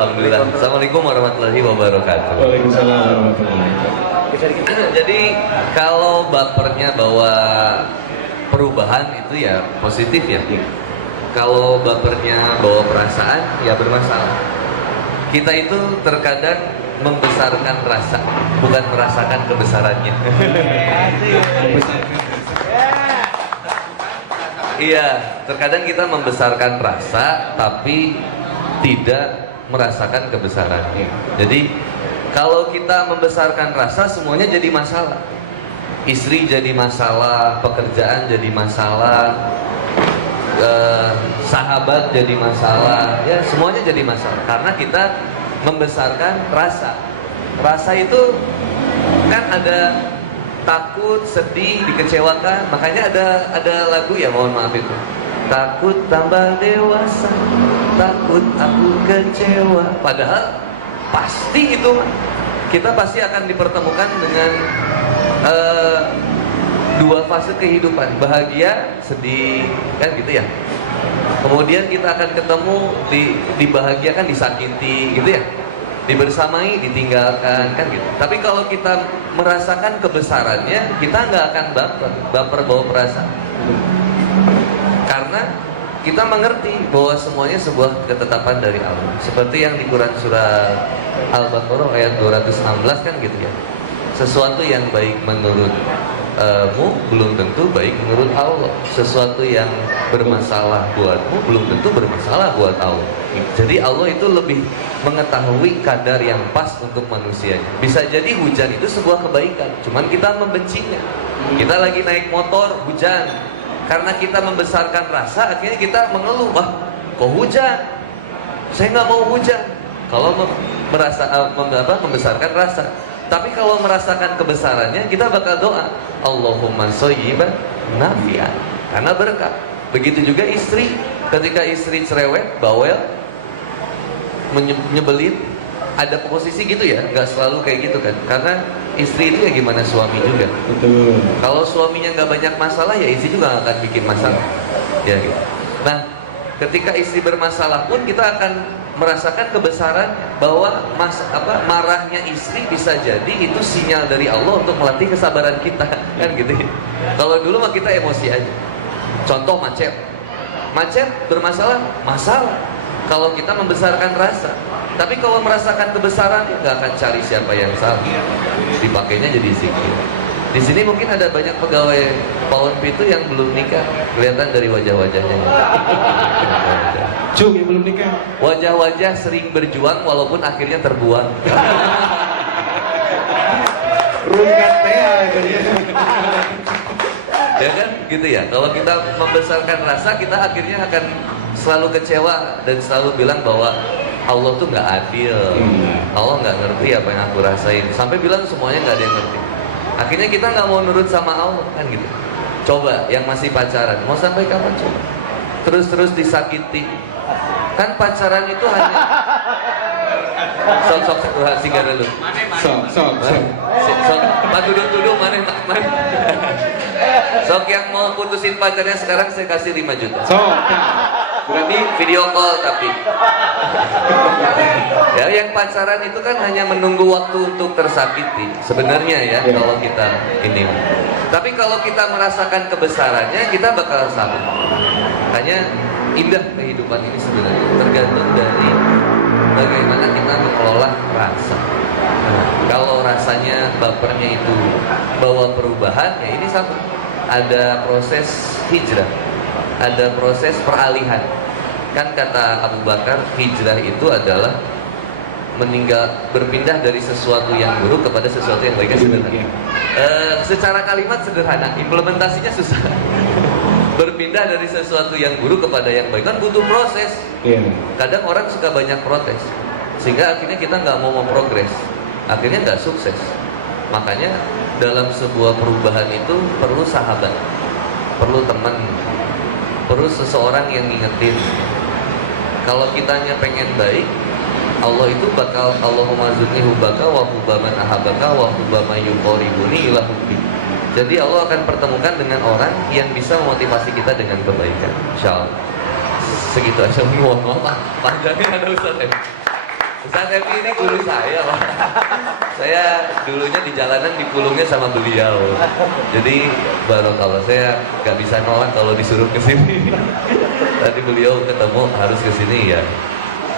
Alhamdulillah. Assalamualaikum warahmatullahi wabarakatuh. Waalaikumsalam warahmatullahi wabarakatuh. Jadi kalau bapernya bahwa perubahan itu ya positif ya. Kalau bapernya bawa perasaan ya bermasalah. Kita itu terkadang membesarkan rasa, bukan merasakan kebesarannya. Iya, terkadang kita membesarkan rasa tapi tidak merasakan kebesarannya. Jadi kalau kita membesarkan rasa semuanya jadi masalah. Istri jadi masalah, pekerjaan jadi masalah, sahabat jadi masalah, ya semuanya jadi masalah karena kita membesarkan rasa. Rasa itu kan ada takut, sedih, dikecewakan. Makanya ada lagu ya, mohon maaf itu. Takut tambah dewasa, takut aku kecewa. Padahal pasti itu kita pasti akan dipertemukan dengan dua fase kehidupan, bahagia, sedih, kan gitu ya. Kemudian kita akan ketemu dibahagiakan, disakiti, gitu ya. Dibersamai, ditinggalkan, kan gitu. Tapi kalau kita merasakan kebesarannya, kita nggak akan baper bawa perasaan. Karena kita mengerti bahwa semuanya sebuah ketetapan dari Allah. Seperti yang di Quran surah Al-Baqarah ayat 216 kan gitu ya. Sesuatu yang baik menurutmu belum tentu baik menurut Allah. Sesuatu yang bermasalah buatmu belum tentu bermasalah buat Allah. Jadi Allah itu lebih mengetahui kadar yang pas untuk manusianya. Bisa jadi hujan itu sebuah kebaikan, cuman kita membencinya. Kita lagi naik motor, hujan. Karena kita membesarkan rasa, akhirnya kita mengeluh, wah kok hujan? Saya nggak mau hujan. Kalau membesarkan rasa. Tapi kalau merasakan kebesarannya, kita bakal doa, Allahumma shayyiban nafi'an, karena berkah. Begitu juga istri, ketika istri cerewet, bawel, nyebelin, ada posisi gitu ya, nggak selalu kayak gitu kan. Karena istri itu ya gimana suami juga. Betul. Kalau suaminya nggak banyak masalah, ya istri juga nggak akan bikin masalah. Ya gitu. Nah, ketika istri bermasalah pun kita akan merasakan kebesaran bahwa marahnya istri bisa jadi itu sinyal dari Allah untuk melatih kesabaran kita, kan gitu. Kalau dulu mah kita emosi aja. Contoh macet bermasalah, masalah. Kalau kita membesarkan rasa, tapi kalau merasakan kebesaran nggak akan cari siapa yang salah. Dipakainya jadi zikir. Di sini mungkin ada banyak pegawai Pawon Pitu yang belum nikah, kelihatan dari wajah-wajahnya. Cung yang belum nikah. Wajah-wajah sering berjuang walaupun akhirnya terbuang. Rungkat teh Ya kan, gitu ya. Kalau kita membesarkan rasa, kita akhirnya akan selalu kecewa dan selalu bilang bahwa Allah tuh nggak adil. Allah nggak ngerti apa yang aku rasain. Sampai bilang semuanya nggak ada yang ngerti. Akhirnya kita nggak mau nurut sama Allah, kan gitu. Coba yang masih pacaran, mau sampai kapan coba? Terus disakiti. Kan pacaran itu hanya sok singgah dulu. Sok. Pak duduk mana. Sok yang mau putusin pacarnya sekarang saya kasih 5 juta. Sok. Berarti Video call tapi. Ya, yang pacaran itu kan hanya menunggu waktu untuk tersakiti. Sebenarnya ya, kalau kita ini. Tapi kalau kita merasakan kebesarannya, kita bakal sabar. Makanya indah kehidupan ini sebenarnya tergantung dari bagaimana kita mengelola rasa. Nah, kalau rasanya bapernya itu bawa perubahan, ya ini satu. Ada proses hijrah, ada proses peralihan. Kan kata Abu Bakar, hijrah itu adalah berpindah dari sesuatu yang buruk kepada sesuatu yang baik. Sederhana. Secara kalimat sederhana, implementasinya susah. Berpindah dari sesuatu yang buruk kepada yang baik kan butuh proses. Kadang orang suka banyak protes, sehingga akhirnya kita nggak mau memprogres, akhirnya nggak sukses. Makanya dalam sebuah perubahan itu perlu sahabat, perlu teman, perlu seseorang yang ngingetin. Kalau kitanya pengen baik, Allah itu bakal Allahumma zidni hubaka wa hubbaman ahabaka wa hubbama yuqaribuni ila hubbi. Jadi Allah akan pertemukan dengan orang yang bisa memotivasi kita dengan kebaikan. Insyaallah. Segitu aja, mohon maaf panjangnya ada Ustaz. Ustaz Evi ini guru saya loh. Saya dulunya di jalanan dipulungnya sama beliau. Jadi barokallah, saya nggak bisa nolak kalau disuruh ke sini. Tadi beliau ketemu harus ke sini ya.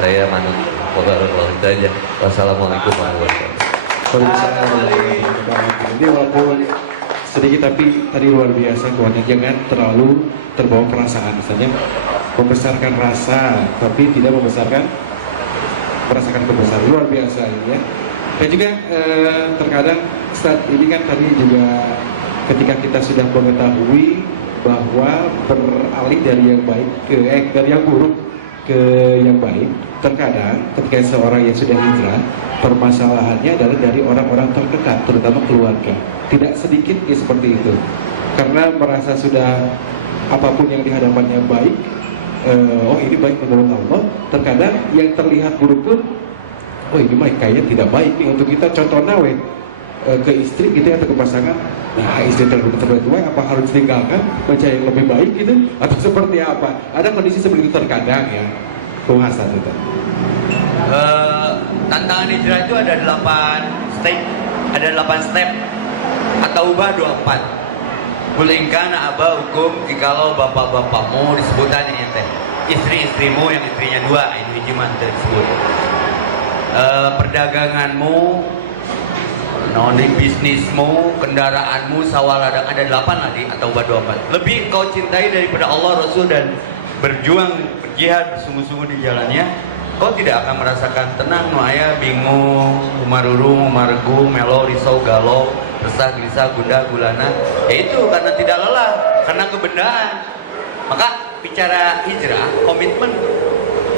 Saya manut. Barokallah itu aja. Wassalamualaikum warahmatullahi wabarakatuh. Waalaikumsalam warahmatullahi wabarakatuh. Ini walaupun sedikit tapi tadi luar biasa kuatnya. Jangan terlalu terbawa perasaan, misalnya membesarkan rasa tapi tidak membesarkan merasakan kebesaran. Luar biasa ini ya. Dan juga terkadang Ustaz, ini kan tadi juga ketika kita sudah mengetahui bahwa beralih dari yang baik ke dari yang buruk ke yang baik, terkadang ketika seorang yang sudah hijrah, permasalahannya adalah dari orang-orang terdekat, terutama keluarga. Tidak sedikit ya seperti itu, karena merasa sudah apapun yang dihadapannya baik, oh ini baik menurut Allah. Terkadang yang terlihat buruk pun, oh ini mah kayaknya tidak baik nih untuk kita. Contoh nawe ke istri gitu ya, atau ke pasangan, nah istri terbaik apa harus tinggalkan mencari yang lebih baik gitu, atau seperti apa? Ada kondisi seperti itu terkadang ya, puasa itu. Tantangan hijrah itu ada 8 step atau ubah 24. Kulingkana aba hukum jikalau bapak-bapakmu disebutannya ente, istri-istrimu yang istrinya 2, ini cuma tersebut. Perdaganganmu, di bisnismu, kendaraanmu, sawaladang, ada 8 lagi atau ubah 24. Lebih engkau cintai daripada Allah, Rasul, dan berjuang, berjihad bersungguh-sungguh di jalannya, kau tidak akan merasakan tenang, nuaya, bingung, umarurung, umaregu, melo, risau, galau, resah, gelisah, gundah, gulana. Yaitu karena tidak lelah, karena kebendaan. Maka bicara hijrah, komitmen.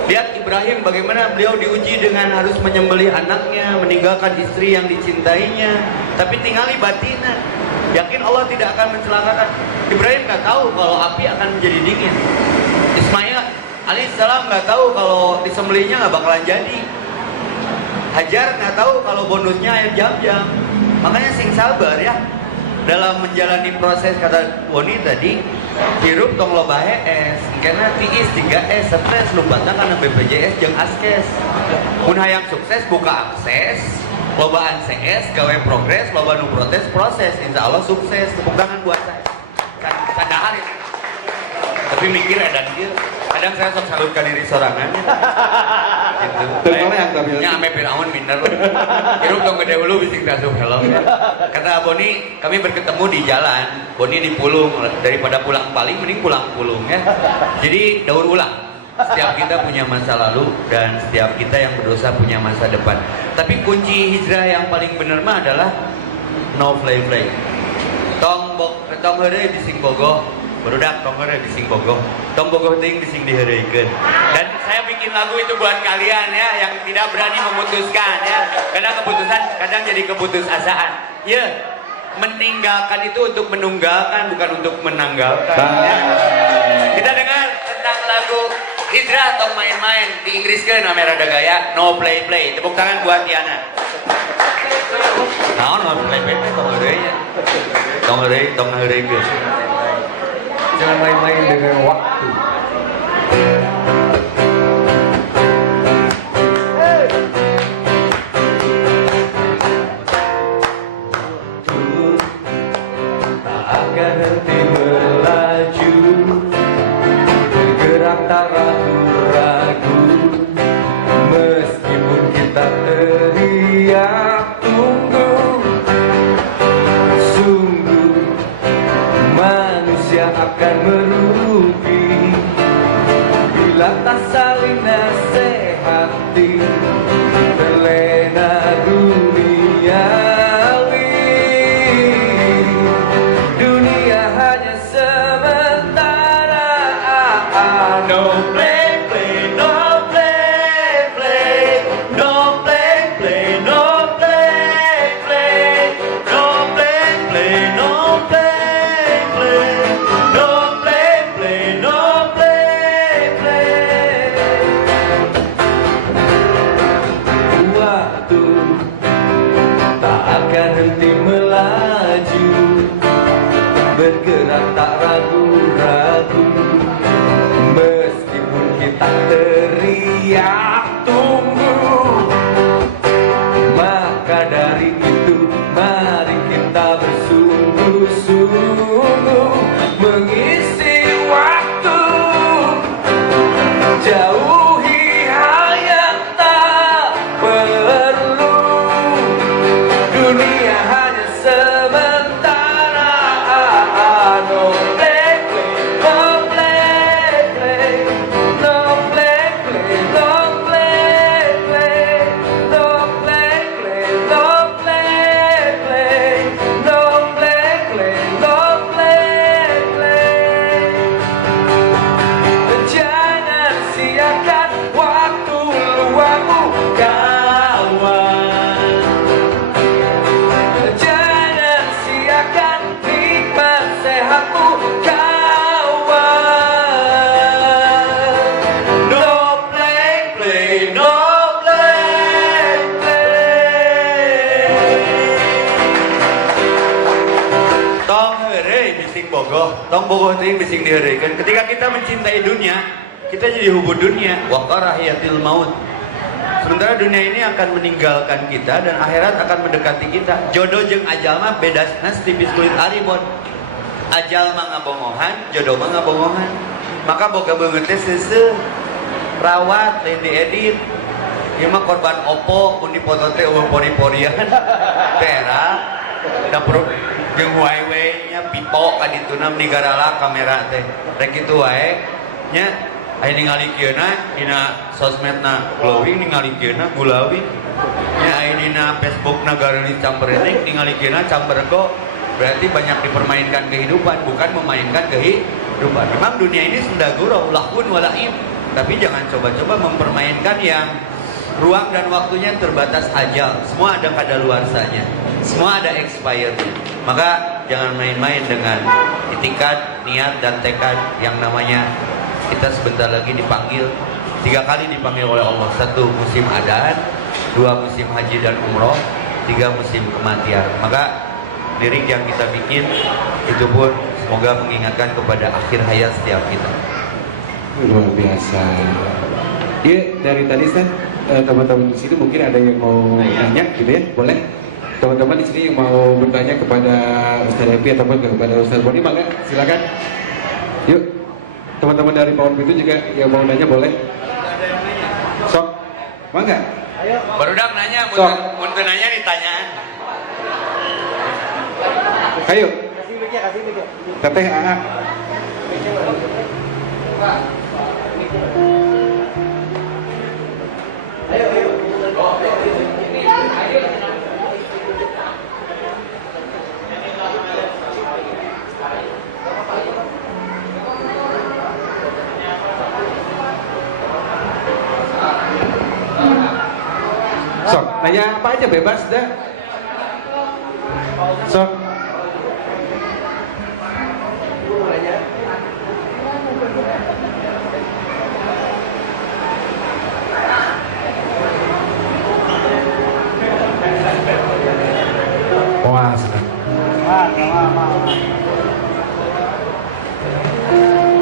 Lihat Ibrahim bagaimana beliau diuji dengan harus menyembelih anaknya, meninggalkan istri yang dicintainya, tapi tinggali batinnya. Yakin Allah tidak akan mencelakakan. Ibrahim nggak tahu kalau api akan menjadi dingin. Ismail alaihissalam nggak tahu kalau disembelihnya nggak bakalan jadi. Hajar nggak tahu kalau bonusnya air jam-jam. Makanya sing sabar ya dalam menjalani proses. Kata Woni tadi, hirup tong loba es, karena tiis 3S, stres lupatna karena BPJS jeung askes. Mun hayang sukses buka akses, lobaan CS, gawe progres, loba nu protes proses, insya Allah sukses. Tepuk tangan buat saya. Sadar ini. Tapi mikir edan dia. Kadang saya sok salut ke diri sorangan. Gitu. Nya ame Firaun minder. Hirup tong gede ulu bising tasuk helm. Kata Boni, kami berketemu di jalan. Boni di Pulung, daripada pulang paling mending pulang Pulung ya. Jadi daur ulang. Setiap kita punya masa lalu dan setiap kita yang berdosa punya masa depan. Tapi kunci hijrah yang paling bener mah adalah no play. Tong heureuy bising bogoh. Barudak tong heureuy bising bogoh. Tong bogoh teuing bising diheureuikeun. Dan saya bikin lagu itu buat kalian ya yang tidak berani memutuskan ya. Karena keputusan kadang jadi keputusasaan. Ya, meninggalkan itu untuk menunggalkan, bukan untuk menanggalkan ya. Kita dengar tentang lagu hijrah tong main-main di Inggris kan ame rada gaya no play. Tepuk tangan buat Tiana. Naon no play tong heureuy nya. Tong heureuy geus. Jangan main-main dengan waktu. Tak akan henti melaju, bergerak tak ragu-ragu, meskipun kita teriak tunggu. Sungguh manusia akan merugi bila tak saling nasihati, terlena duniawi. Dunia hanya sementara. No play, no play, no play, no play, no play, no play. Waktu tak akan henti melaju, bergerak tak ragu-ragu, meskipun kita teriak tunggu. bogoh, tong bogoh teh bising diheureukeun. Ketika kita mencintai dunia, kita jadi hubud dunia. Wa karahiyatil maut. Sementara dunia ini akan meninggalkan kita dan akhirat akan mendekati kita. Jodoh jeung ajal mah bedasna tipis kulit aribon. Ajal mah ngabongohan, jodoh mah ngabongohan. Maka boga beungeut teh seuseuh. Rawat, lain diedit. Ieu mah korban Oppo, mun dipoto teh eueuh pori-porian. Tera da perlu jeung Huawei nya pipo ka dituna digarala kamera teh. Rek kitu wae nya aya ningali kieuna dina sosmedna glowing ningali kieuna gulawi. Nya aya dina Facebookna gareuli camperetik ningali kieuna camperego. Berarti banyak dipermainkan kehidupan, bukan memainkan kehidupan. Memang dunia ini senda gurau, lahun walaib. Tapi jangan coba-coba mempermainkan yang ruang dan waktunya terbatas ajal. Semua ada kadaluarsanya. Semua ada expired. Maka jangan main-main dengan itikad, niat dan tekad yang namanya kita sebentar lagi dipanggil 3 kali dipanggil oleh Allah. 1 musim adan, 2 musim haji dan umroh, 3 musim kematian. Maka lirik yang kita bikin itu pun semoga mengingatkan kepada akhir hayat setiap kita. Luar biasa. Ya dari tadi Ustaz, teman-teman di sini mungkin ada yang mau nanya gitu ya, boleh? Teman-teman di sini yang mau bertanya kepada Ustaz Epi ataupun kepada Ustaz Boni, maka silakan. Yuk, teman-teman dari Pawon Pitu juga yang mau nanya boleh. Sok, mangga. Ayo. Barudak nanya, mun teu nanya ditanyaan. Ayo. Teteh AA. Sok, nanya apa aja bebas dah. Sok. Wah, senang.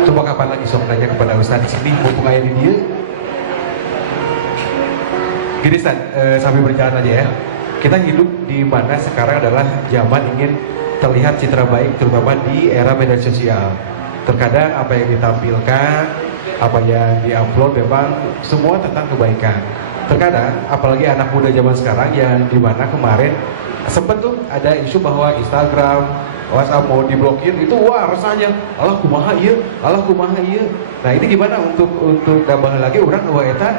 Coba kapan lagi sok nanya kepada Ustaz di sini, mumpung aya di dia. Gini Ustaz, sambil berjalan aja ya. Kita hidup di mana sekarang adalah zaman ingin terlihat citra baik, terutama di era media sosial. Terkadang apa yang ditampilkan, apa yang diupload memang semua tentang kebaikan. Terkadang, apalagi anak muda zaman sekarang yang dimana kemarin sempat tuh ada isu bahwa Instagram, WhatsApp mau diblokir, itu wah rasanya Allah kumaha ieu, Allah kumaha ieu. Nah ini gimana untuk nambah lagi orang bahwa eta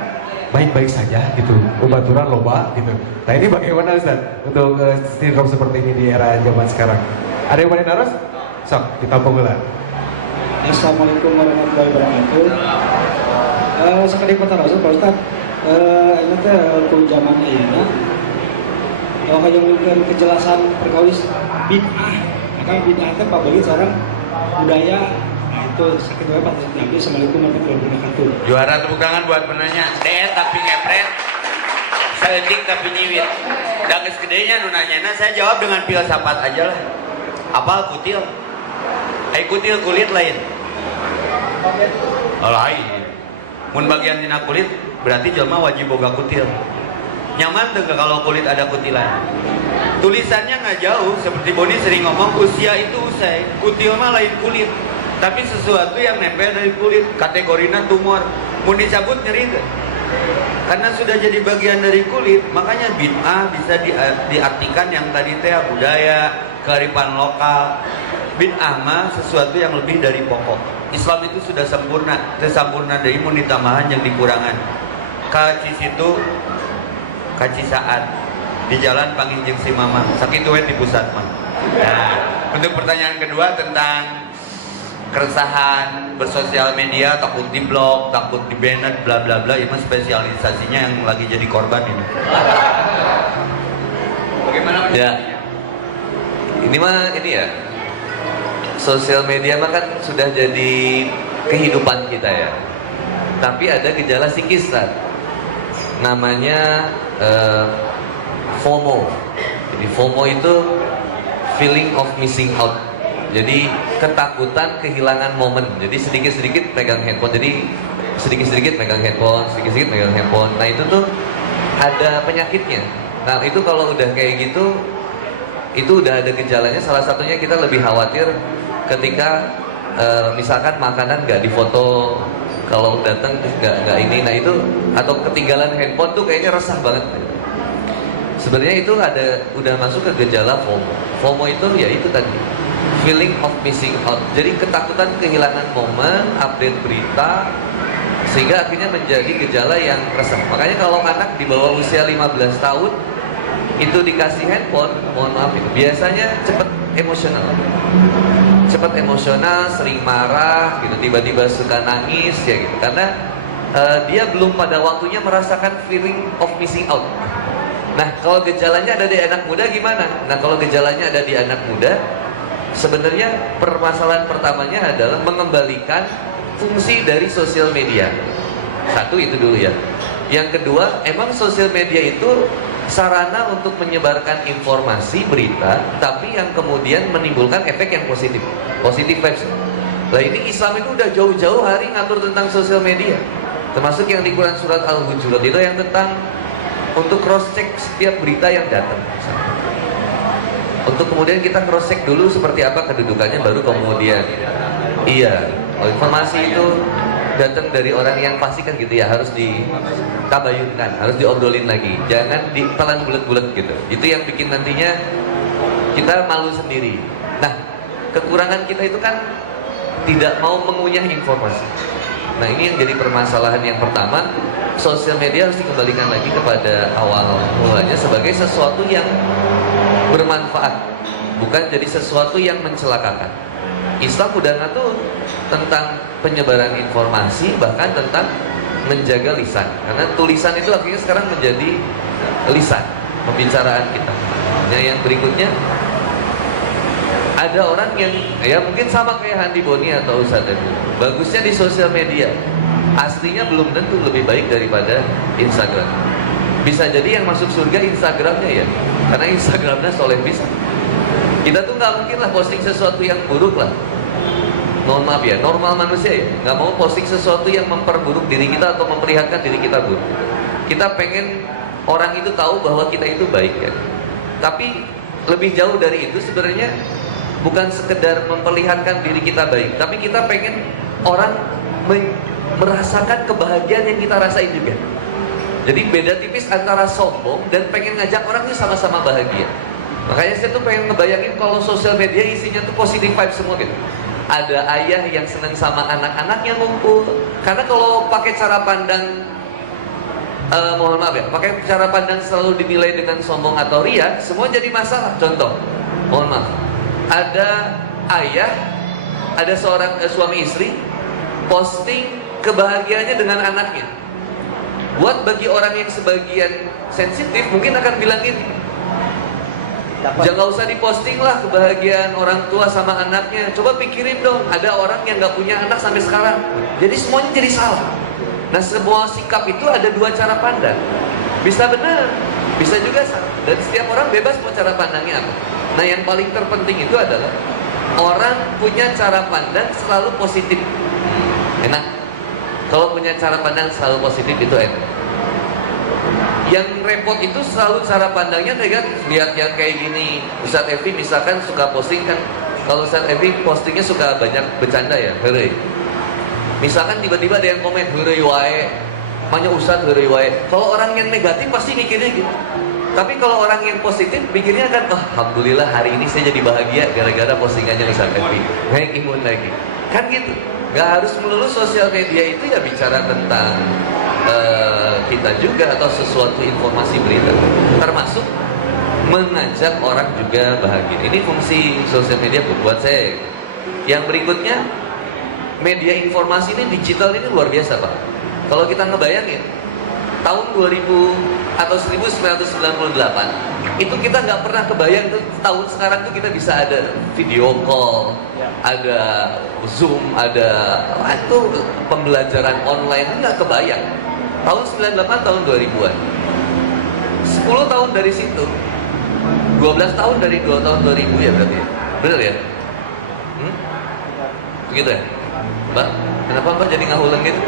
baik-baik saja gitu, bebaturan loba gitu. Nah ini bagaimana Ustaz untuk sitkom seperti ini di era zaman sekarang? Ada yang mau naros? Sok, ditampung heula. Assalamualaikum warahmatullahi wabarakatuh. Sekali kota Rasul Pak Ustaz, ini teh untuk zaman ayeuna yang memberikan kejelasan perkawis bid'ah. Maka bid'ah teh pabagi sekarang budaya. Nah itu sakit wae Pak. Assalamualaikum warahmatullahi wabarakatuh. Juara tepuk tangan buat penanya. Deet tapi ngepret, selendik tapi nyiwit. Da geus gedenya nu nanyana, saya jawab dengan filsafat aja lah. Apal kutil? Ai kutil kulit lain. Lain. Mun bagian dina kulit berarti jelma wajib boga kutil. Nyaman tuh kalau kulit ada kutilan. Tulisannya nggak jauh, seperti Boni sering ngomong usia itu usai. Kutil mah lain kulit, tapi sesuatu yang nempel dari kulit. Kategorinya tumor. Mun dicabut nyeri tuh. Karena sudah jadi bagian dari kulit, makanya bid'ah bisa diartikan yang tadi teh budaya, kearifan lokal. Bid'ah mah sesuatu yang lebih dari pokok. Islam itu sudah sempurna, tersampurna dari mun ditambahan yang dikurangan. Kaci situ, kaci saat di jalan panggil jeung si mama, sakitu we di pusat mah. Nah, untuk pertanyaan kedua tentang keresahan bersosial media, takut di blog, takut di banned, bla bla bla, itu spesialisasinya yang lagi jadi korban ini. Bagaimana? Ya, ini mah ini ya. Sosial media mah kan sudah jadi kehidupan kita ya. Tapi ada gejala psikis kan. Namanya FOMO. Jadi FOMO itu feeling of missing out. Jadi ketakutan kehilangan momen. Jadi sedikit-sedikit pegang handphone. Jadi sedikit-sedikit pegang handphone, sedikit-sedikit pegang handphone. Nah itu tuh ada penyakitnya. Nah itu kalau udah kayak gitu, itu udah ada gejalanya. Salah satunya kita lebih khawatir ketika misalkan makanan nggak difoto, kalau datang nggak ini. Nah itu, atau ketinggalan handphone tuh kayaknya resah banget. Sebenarnya itu udah masuk ke gejala FOMO. FOMO itu ya itu tadi, feeling of missing out. Jadi ketakutan kehilangan momen, update berita, sehingga akhirnya menjadi gejala yang resah. Makanya kalau anak di bawah usia 15 tahun itu dikasih handphone, mohon maaf itu biasanya cepat emosional, sering marah gitu, tiba-tiba suka nangis ya gitu. Karena dia belum pada waktunya merasakan feeling of missing out. Nah, kalau gejalanya ada di anak muda gimana? Nah, kalau gejalanya ada di anak muda, sebenarnya permasalahan pertamanya adalah mengembalikan fungsi dari sosial media. Satu itu dulu ya. Yang kedua, emang sosial media itu sarana untuk menyebarkan informasi, berita, tapi yang kemudian menimbulkan efek yang positif vibes. Nah ini Islam itu udah jauh-jauh hari ngatur tentang sosial media, termasuk yang di Quran surat Al-Hujurat itu yang tentang untuk cross check setiap berita yang datang. Untuk kemudian kita cross check dulu seperti apa kedudukannya, baru kemudian informasi itu datang dari orang yang pasti kan gitu ya, harus ditabayunkan, harus diobrolin lagi, jangan ditelan bulat-bulat gitu. Itu yang bikin nantinya kita malu sendiri. Nah, kekurangan kita itu kan tidak mau mengunyah informasi. Nah, ini yang jadi permasalahan yang pertama. Sosial media harus dikembalikan lagi kepada awal mulanya sebagai sesuatu yang bermanfaat, bukan jadi sesuatu yang mencelakakan. Islam udah ngatur tentang penyebaran informasi, bahkan tentang menjaga lisan. Karena tulisan itu akhirnya sekarang menjadi lisan pembicaraan kita. Nah, yang berikutnya ada orang yang ya mungkin sama kayak Handi Boni atau Ustadz Evi, bagusnya di sosial media, aslinya belum tentu lebih baik daripada Instagram. Bisa jadi yang masuk surga Instagramnya ya, karena Instagramnya soleh bisa. Kita tuh nggak mungkin lah posting sesuatu yang buruk lah. Mohon maaf ya, normal manusia ya, nggak mau posting sesuatu yang memperburuk diri kita atau memperlihatkan diri kita buruk. Kita pengen orang itu tahu bahwa kita itu baik ya. Tapi lebih jauh dari itu sebenarnya bukan sekedar memperlihatkan diri kita baik, tapi kita pengen orang merasakan kebahagiaan yang kita rasain juga. Jadi beda tipis antara sombong dan pengen ngajak orang ini sama-sama bahagia. Makanya saya tuh pengen ngebayangin kalau sosial media isinya tuh positive vibes semua gitu. Ada ayah yang seneng sama anak-anaknya ngumpul. Karena kalau pakai cara pandang mohon maaf ya, pakai cara pandang selalu dinilai dengan sombong atau ria, semua jadi masalah. Contoh, mohon maaf, ada ayah, ada seorang suami istri posting kebahagiaannya dengan anaknya. Buat bagi orang yang sebagian sensitif mungkin akan bilang ini, jangan usah diposting lah kebahagiaan orang tua sama anaknya. Coba pikirin dong, ada orang yang gak punya anak sampai sekarang. Jadi semuanya jadi salah. Nah, semua sikap itu ada dua cara pandang. Bisa benar, bisa juga salah. Dan setiap orang bebas mau cara pandangnya apa. Nah, yang paling terpenting itu adalah orang punya cara pandang selalu positif. Enak. Kalau punya cara pandang selalu positif itu enak. Yang repot itu selalu cara pandangnya negatif. Lihat yang kayak gini, Ustadz Evi misalkan suka posting kan. Kalau Ustadz Evi postingnya suka banyak bercanda ya, heureuy. Misalkan tiba-tiba ada yang komen heureuy wae, makanya Ustadz heureuy wae. Kalau orang yang negatif pasti mikirnya gitu. Tapi kalau orang yang positif mikirnya kan, oh, alhamdulillah hari ini saya jadi bahagia gara-gara postingannya Ustadz Evi. Naik imun lagi. Kan gitu. Gak harus melulu sosial media itu ya bicara tentang kita juga atau sesuatu informasi berita, termasuk mengajak orang juga bahagia. Ini fungsi sosial media buat saya. Yang berikutnya, media informasi ini digital ini luar biasa Pak. Kalau kita ngebayangin tahun 2000 atau 1998 itu kita nggak pernah kebayang tuh tahun sekarang tuh kita bisa ada video call, ada Zoom, ada itu pembelajaran online, nggak kebayang. Tahun 98 tahun 2000-an. 10 tahun dari situ, 12 tahun dari 2 tahun 2000 ya berarti. Bener ya? begitu ya? Mbak, kenapa Mbak jadi ngahulen gitu?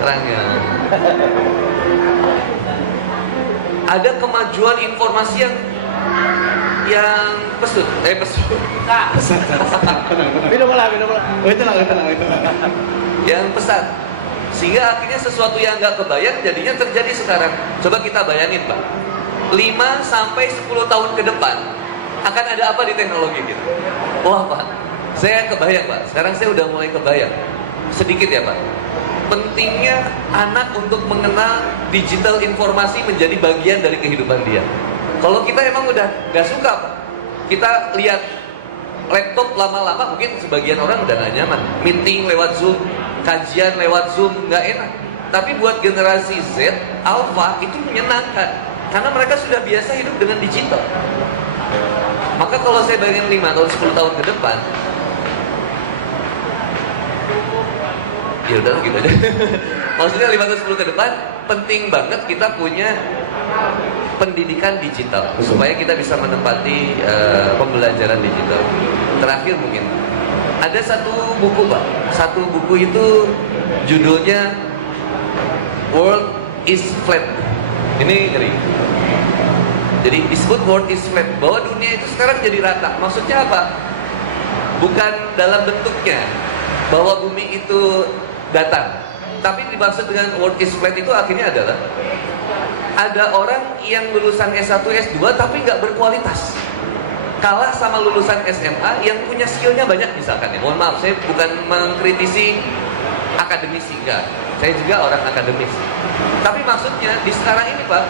Serangnya. Ada kemajuan informasi yang pesat. Yang pesat. Sehingga akhirnya sesuatu yang nggak kebayang jadinya terjadi sekarang. Coba kita bayangin Pak, 5 sampai 10 tahun ke depan akan ada apa di teknologi kita? Wah Pak, saya kebayang Pak, sekarang saya udah mulai kebayang. Sedikit ya Pak, pentingnya anak untuk mengenal digital informasi menjadi bagian dari kehidupan dia. Kalau kita emang udah nggak suka Pak, kita lihat laptop lama-lama mungkin sebagian orang udah nggak nyaman. Meeting lewat Zoom, kajian lewat Zoom nggak enak. Tapi buat generasi Z, Alpha itu menyenangkan karena mereka sudah biasa hidup dengan digital. Maka kalau saya bayangin 5 atau 10 tahun ke depan, ya udah gitu aja. Maksudnya 5 atau 10 ke depan penting banget kita punya pendidikan digital supaya kita bisa menempati pembelajaran digital. Terakhir mungkin ada satu buku Pak, satu buku itu judulnya World is Flat. Ini ngeri. Jadi disebut world is flat, bahwa dunia itu sekarang jadi rata. Maksudnya apa? Bukan dalam bentuknya bahwa bumi itu datar, tapi dimaksud dengan world is flat itu akhirnya adalah ada orang yang lulusan S1, S2 tapi nggak berkualitas, kalah sama lulusan SMA yang punya skillnya banyak misalkan ya. Mohon maaf, saya bukan mengkritisi akademisi, enggak. Saya juga orang akademis. Tapi maksudnya di sekarang ini Pak,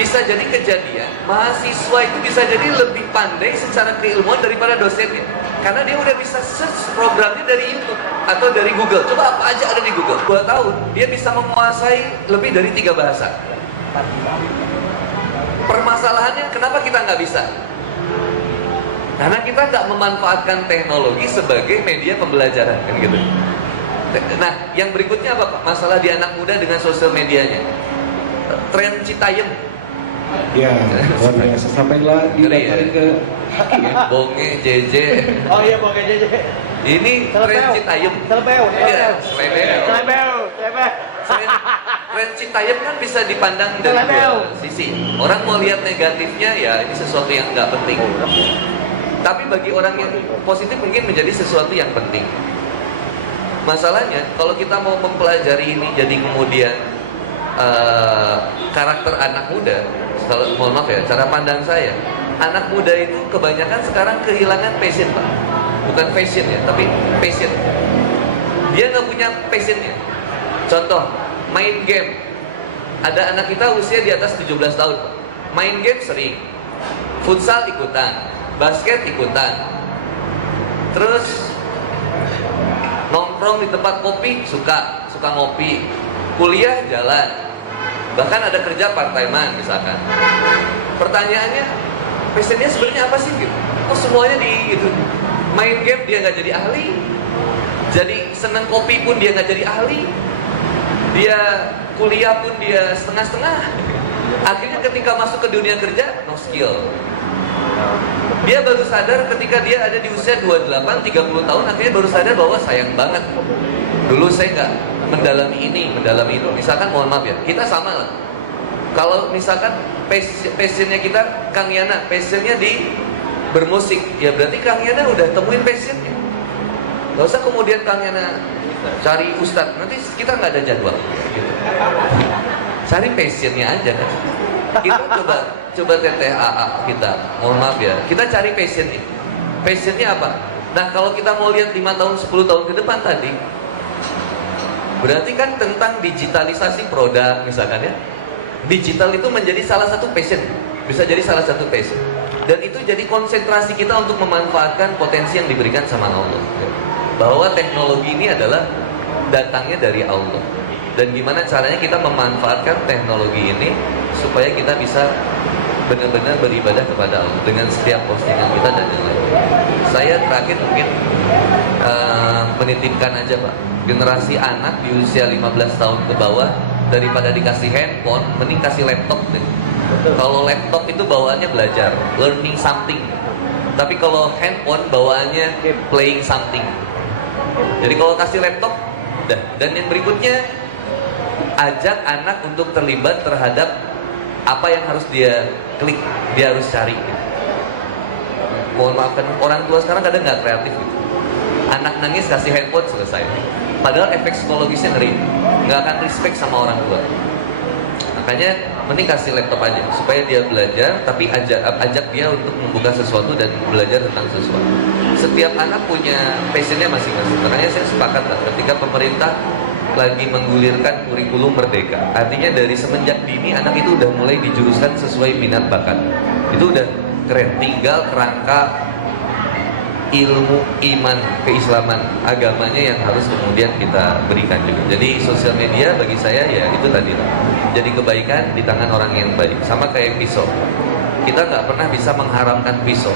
bisa jadi kejadian mahasiswa itu bisa jadi lebih pandai secara keilmuan daripada dosennya, karena dia udah bisa search programnya dari YouTube atau dari Google. Coba apa aja ada di Google. 2 tahun dia bisa menguasai lebih dari 3 bahasa. Permasalahannya kenapa kita nggak bisa? Karena kita nggak memanfaatkan teknologi sebagai media pembelajaran, kan gitu. Nah, yang berikutnya apa Pak? Masalah di anak muda dengan sosial medianya. Tren Citayam. Ya, luar biasa. Sampailah didaftarin ke HI ya. Bonge, JJ. Oh iya, Bonge JJ. Ini tren Citayam. Iya, Selebeo. Tren Citayam kan bisa dipandang dari 2 sisi. Orang mau lihat negatifnya, ya ini sesuatu yang nggak penting. Tapi bagi orang yang positif mungkin menjadi sesuatu yang penting. Masalahnya kalau kita mau mempelajari ini jadi kemudian karakter anak muda, kalau mohon maaf ya, cara pandang saya, anak muda itu kebanyakan sekarang kehilangan passion Pak. Bukan fashion ya, tapi passion. Dia nggak punya passionnya. Contoh, main game. Ada anak kita usia di atas 17 tahun Pak. Main game sering, futsal ikutan, basket ikutan, terus nongkrong di tempat kopi suka ngopi, kuliah jalan, bahkan ada kerja part-timean misalkan. Pertanyaannya, passionnya sebenarnya apa sih gitu? Kok semuanya di gitu? Main game dia nggak jadi ahli, jadi seneng kopi pun dia nggak jadi ahli, dia kuliah pun dia setengah-setengah. Akhirnya ketika masuk ke dunia kerja, no skill. Dia baru sadar ketika dia ada di usia 28, 30 tahun, akhirnya baru sadar bahwa sayang banget, dulu saya nggak mendalami ini, mendalami itu. Misalkan mohon maaf ya, kita sama lah. Kalau misalkan passionnya kita, Kang Yana passionnya di bermusik, ya berarti Kang Yana udah temuin passionnya. Gak usah kemudian Kang Yana cari ustadz, nanti kita nggak ada jadwal gitu. Cari passionnya aja kan. Kita coba TTAA kita, mohon maaf ya, kita cari passionnya. Passionnya apa? Nah kalau kita mau lihat 5 tahun, 10 tahun ke depan tadi, berarti kan tentang digitalisasi produk misalkan ya. Digital itu menjadi salah satu passion, bisa jadi salah satu passion. Dan itu jadi konsentrasi kita untuk memanfaatkan potensi yang diberikan sama Allah. Bahwa teknologi ini adalah datangnya dari Allah. Dan gimana caranya kita memanfaatkan teknologi ini supaya kita bisa benar-benar beribadah kepada Allah dengan setiap postingan kita dan yang lain. Saya terakhir mungkin menitipkan aja Pak, generasi anak di usia 15 tahun ke bawah, daripada dikasih handphone, mending kasih laptop deh. Kalau laptop itu bawaannya belajar, learning something. Tapi kalau handphone bawaannya playing something. Jadi kalau kasih laptop, dah. Dan yang berikutnya, ajak anak untuk terlibat terhadap apa yang harus dia klik, dia harus cari. Mohon maafkan, orang tua sekarang kadang nggak kreatif gitu. Anak nangis kasih handphone selesai. Padahal efek psikologisnya ngeri, nggak akan respect sama orang tua. Makanya mending kasih laptop aja supaya dia belajar, tapi ajak dia untuk membuka sesuatu dan belajar tentang sesuatu. Setiap anak punya passionnya masing-masing. Makanya saya sepakat lah ketika pemerintah lagi menggulirkan kurikulum merdeka. Artinya dari semenjak dini anak itu udah mulai dijuruskan sesuai minat bakat. Itu udah keren. Tinggal kerangka ilmu iman keislaman agamanya yang harus kemudian kita berikan juga. Jadi sosial media bagi saya ya itu tadi lah. Jadi kebaikan di tangan orang yang baik. Sama kayak pisau. Kita nggak pernah bisa mengharamkan pisau.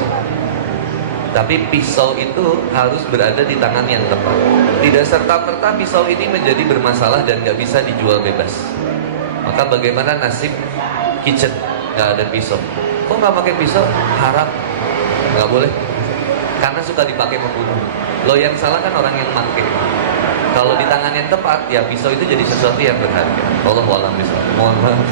Tapi pisau itu harus berada di tangan yang tepat. Tidak serta-merta pisau ini menjadi bermasalah dan nggak bisa dijual bebas. Maka bagaimana nasib kitchen? Nggak ada pisau. Kok nggak pakai pisau? Haram. Nggak boleh. Karena suka dipakai membunuh. Lo yang salah kan orang yang pakai. Kalau di tangan yang tepat, ya pisau itu jadi sesuatu yang berharga. Wallahu a'lam bishawab. Mohon maaf.